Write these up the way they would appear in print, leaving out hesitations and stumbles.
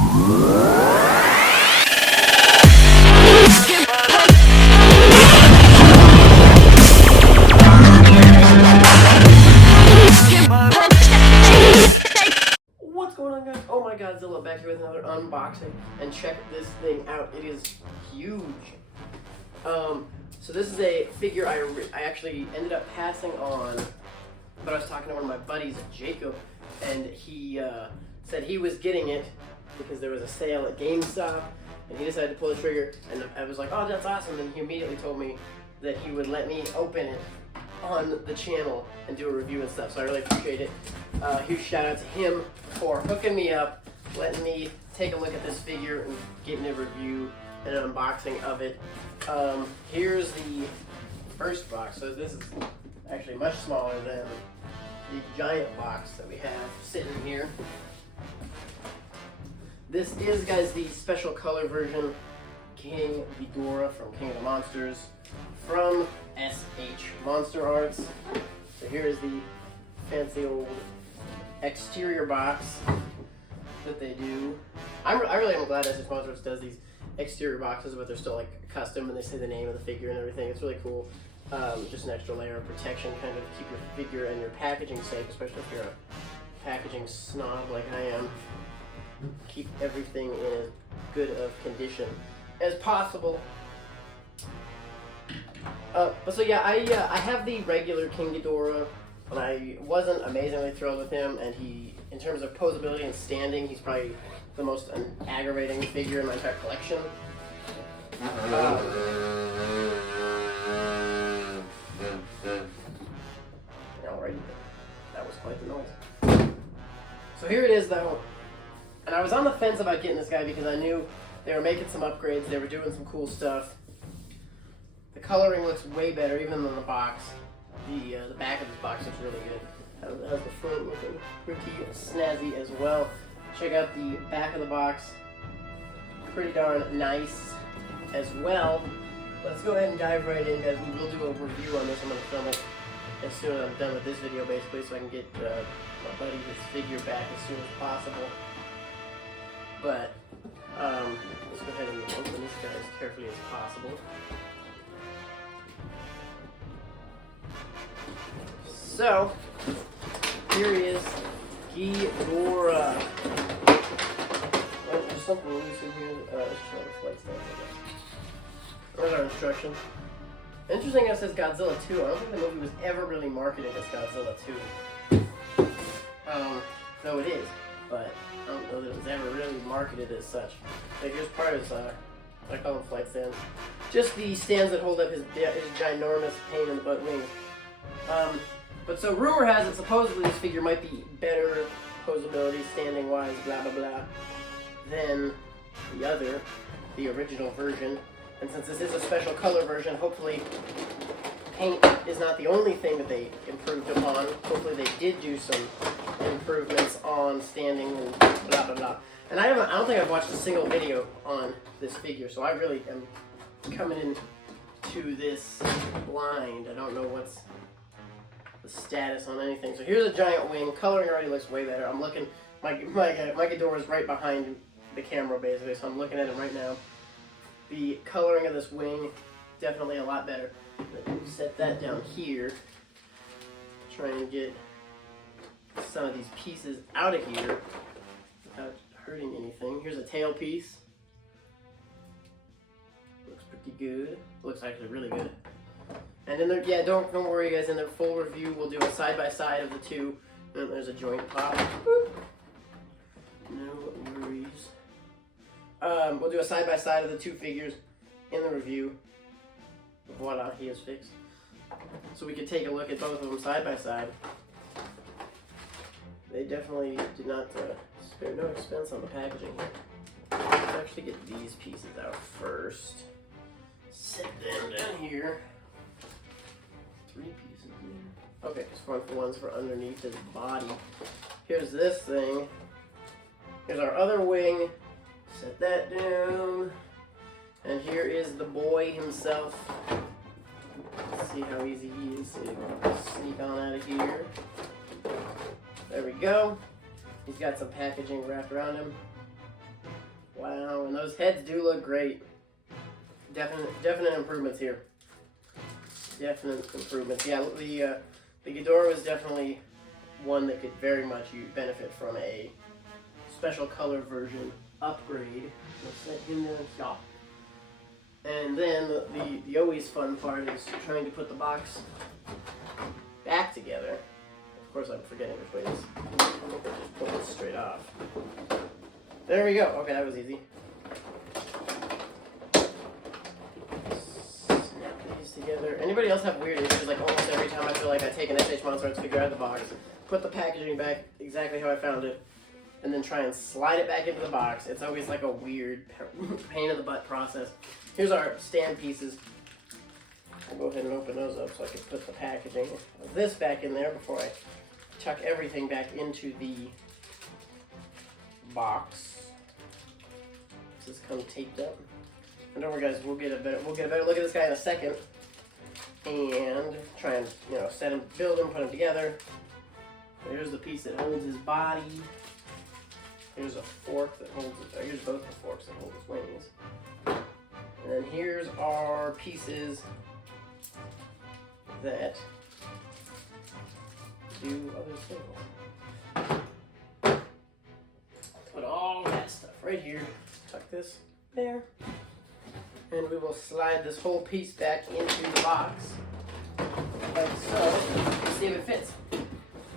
What's going on, guys? Oh my Godzilla, back here with another unboxing, and check this thing out. It is huge. So this is a figure I actually ended up passing on, but I was talking to one of my buddies, Jacob, and he said he was getting it because there was a sale at GameStop, and he decided to pull the trigger, and I was like, oh, that's awesome, and he immediately told me that he would let me open it on the channel and do a review and stuff, so I really appreciate it. Huge shout out to him for hooking me up, letting me take a look at this figure and getting a review and an unboxing of it. Here's the first box. So this is actually much smaller than the giant box that we have sitting here. This is, guys, the special color version King Ghidorah from King of the Monsters from MonsterArts. So here is the fancy old exterior box that they do. I really am glad that MonsterArts does these exterior boxes, but they're still like custom and they say the name of the figure and everything. It's really cool. Just an extra layer of protection, kind of to keep your figure and your packaging safe, especially if you're a packaging snob like I am. Keep everything in as good of condition as possible. But so yeah, I have the regular King Ghidorah, and I wasn't amazingly thrilled with him, and he, in terms of posability and standing, he's probably the most aggravating figure in my entire collection. Alright, that was quite the noise. So here it is though, and I was on the fence about getting this guy because I knew they were making some upgrades, they were doing some cool stuff. The coloring looks way better even than the box. The back of this box looks really good. How's the front looking? Pretty snazzy as well. Check out the back of the box. Pretty darn nice as well. Let's go ahead and dive right in, guys. We will do a review on this. I'm going to film it as soon as I'm done with this video, basically, so I can get my buddy his figure back as soon as possible. But let's go ahead and open this guy as carefully as possible. So, here is Ghidorah. Oh, there's something loose in here. Let's try to flex that. Where's our instructions? Interesting, it says Godzilla 2. I don't think the movie was ever really marketed as Godzilla 2. Though it is, but I don't know that it was ever really marketed as such. Like, here's part of his, I call them flight stands. Just the stands that hold up his ginormous pain in the butt wings. But so rumor has it, supposedly this figure might be better posability, standing wise, blah blah blah, than the original version. And since this is a special color version, hopefully paint is not the only thing that they improved upon. Hopefully they did do some improvements on standing and blah blah blah. And I don't think I've watched a single video on this figure, so I really am coming in to this blind. I don't know what's the status on anything. So here's a giant wing. Coloring already looks way better. I'm looking, my Ghidorah is right behind the camera basically, so I'm looking at it right now. The coloring of this wing, definitely a lot better. Set that down here. Try and get some of these pieces out of here without hurting anything. Here's a tail piece. Looks pretty good. Looks actually really good. And then yeah, don't worry, guys. In their full review, we'll do a side by side of the two. And there's a joint pop. Boop. No worries. We'll do a side by side of the two figures in the review. Voila, he is fixed. So we could take a look at both of them side by side. They definitely did not spare no expense on the packaging here. Let's actually get these pieces out first. Set them down here. 3 pieces here. Okay, so one's for underneath his body. Here's this thing. Here's our other wing. Set that down. And here is the boy himself. Let's see how easy he is to sneak on out of here. There we go. He's got some packaging wrapped around him. Wow, and those heads do look great. Definite improvements here. Definite improvements. Yeah, the Ghidorah was definitely one that could very much benefit from a special color version upgrade. Let's set him in the shop. And then the always fun part is trying to put the box back together. Of course, I'm forgetting which way it is. Just pull it straight off. There we go. Okay, that was easy. Snap these together. Anybody else have weird issues? Like almost every time I feel like I take an SH MonsterArts figure out of the box, put the packaging back exactly how I found it, and then try and slide it back into the box. It's always like a weird pain in the butt process. Here's our stand pieces. I'll go ahead and open those up so I can put the packaging of this back in there before I tuck everything back into the box. This is come taped up. And don't worry, guys, we'll get a better look at this guy in a second, and try and set him, build him, put him together. Here's the piece that holds his body. Here's a fork that holds it. Here's both the forks that hold his wings. And then here's our pieces that do other things. Put all that stuff right here. Tuck this there. And we will slide this whole piece back into the box. Like so. Let's see if it fits.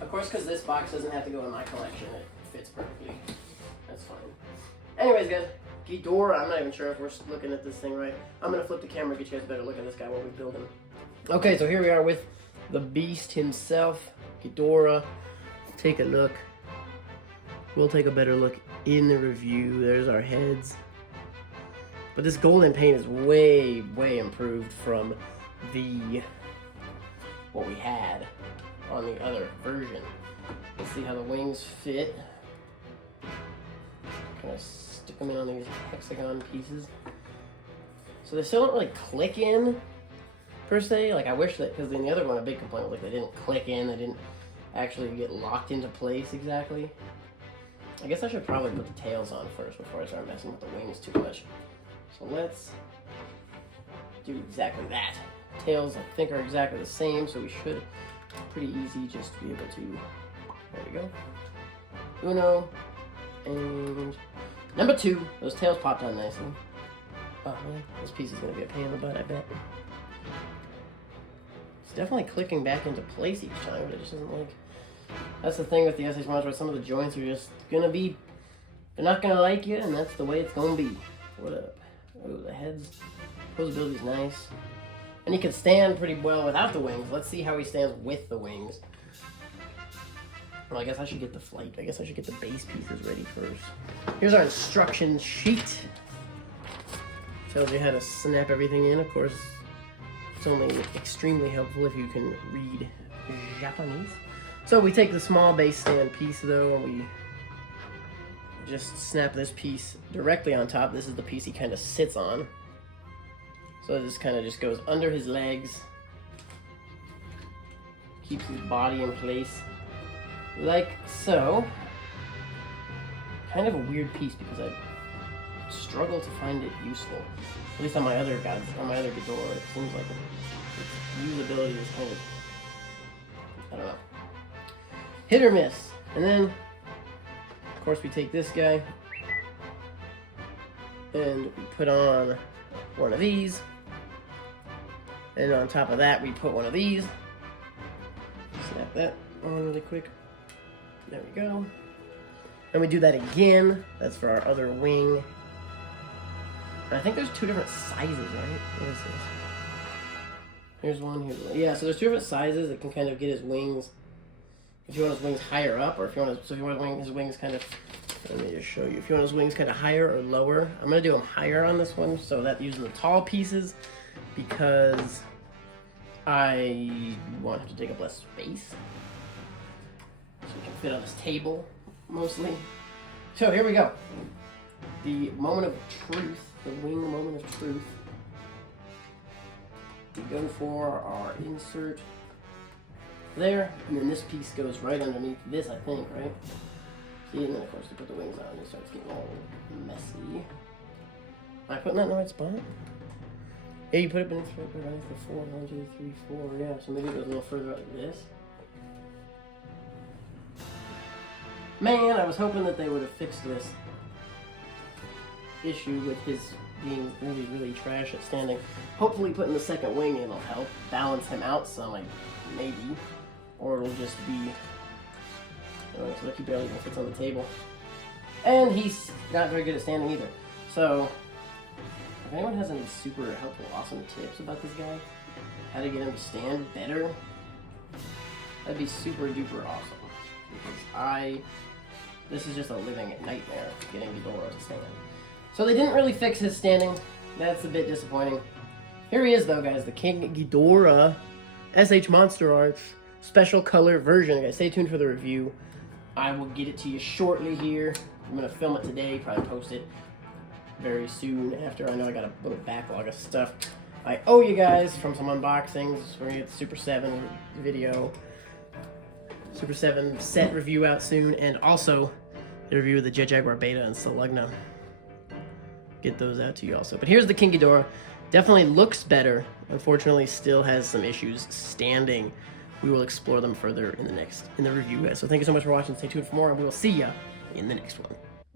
Of course, because this box doesn't have to go in my collection, it fits perfectly. That's fine. Anyways, guys, Ghidorah, I'm not even sure if we're looking at this thing right. I'm going to flip the camera, get you guys a better look at this guy while we build him. Okay, so here we are with the beast himself, Ghidorah. Take a look. We'll take a better look in the review. There's our heads. But this golden paint is way, way improved from what we had on the other version. Let's see how the wings fit. Kind of stick them in on these hexagon pieces. So they still don't really click in, per se. Like I wish that, because in the other one, a big complaint was like they didn't click in, they didn't actually get locked into place exactly. I guess I should probably put the tails on first before I start messing with the wings too much. So let's do exactly that. Tails, I think, are exactly the same, so we should pretty easy just be able to, there we go. Uno, and number 2, those tails popped on nicely. Oh man, this piece is gonna be a pain in the butt, I bet. It's definitely clicking back into place each time, but it just doesn't like, that's the thing with the SH Monster, some of the joints are just gonna be, they're not gonna like you, and that's the way it's gonna be. What up? Oh, the head's posability is nice. And he can stand pretty well without the wings. Let's see how he stands with the wings. Well, I guess I should get the flight. I guess I should get the base pieces ready first. Here's our instruction sheet. Tells you how to snap everything in. Of course, it's only extremely helpful if you can read Japanese. So we take the small base stand piece though, and we just snap this piece directly on top. This is the piece he kind of sits on. So this kind of just goes under his legs, keeps his body in place, like so. Kind of a weird piece because I struggle to find it useful. At least on my other gods, on my other Ghidorah, it seems like its usability is kind of, I don't know, hit or miss. And then, of course, we take this guy and we put on one of these. And on top of that, we put one of these. Snap that on really quick. There we go. And we do that again. That's for our other wing. And I think there's 2 different sizes, right? What is this? Here's one, here's one. Yeah, so there's 2 different sizes that can kind of get his wings. If you want his wings higher up, or if you want his wings kind of, let me just show you. If you want his wings kind of higher or lower, I'm going to do them higher on this one, so that using the tall pieces, because I want him to take up less space. So he can fit on this table, mostly. So here we go. The moment of truth, the wing moment of truth. We go for our insert there, and then this piece goes right underneath this, I think, right? See, and then of course to put the wings on, it starts getting all messy. Am I putting that in the right spot? Yeah, you put it beneath the 4, 1, 2, 3, 4. Yeah, so maybe it goes a little further out like this. Man, I was hoping that they would have fixed this issue with his being really, really trash at standing. Hopefully putting the second wing in will help balance him out some, like, maybe. Or it'll just be... Oh, so he barely even fits on the table. And he's not very good at standing either. So, if anyone has any super helpful, awesome tips about this guy, how to get him to stand better, that'd be super duper awesome. Because this is just a living nightmare getting Ghidorah to stand. So they didn't really fix his standing. That's a bit disappointing. Here he is though, guys, the King Ghidorah SH MonsterArts special color version. Guys, stay tuned for the review. I will get it to you shortly here. I'm gonna film it today, probably post it very soon after. I know I got a little backlog of stuff I owe you guys from some unboxings. We're gonna get the Super 7 video. Super 7 set review out soon, and also the review of the Jet Jaguar Beta and Salugna. Get those out to you also. But here's the King Ghidorah. Definitely looks better. Unfortunately, still has some issues standing. We will explore them further in the review, guys. So thank you so much for watching. Stay tuned for more, and we will see ya in the next one.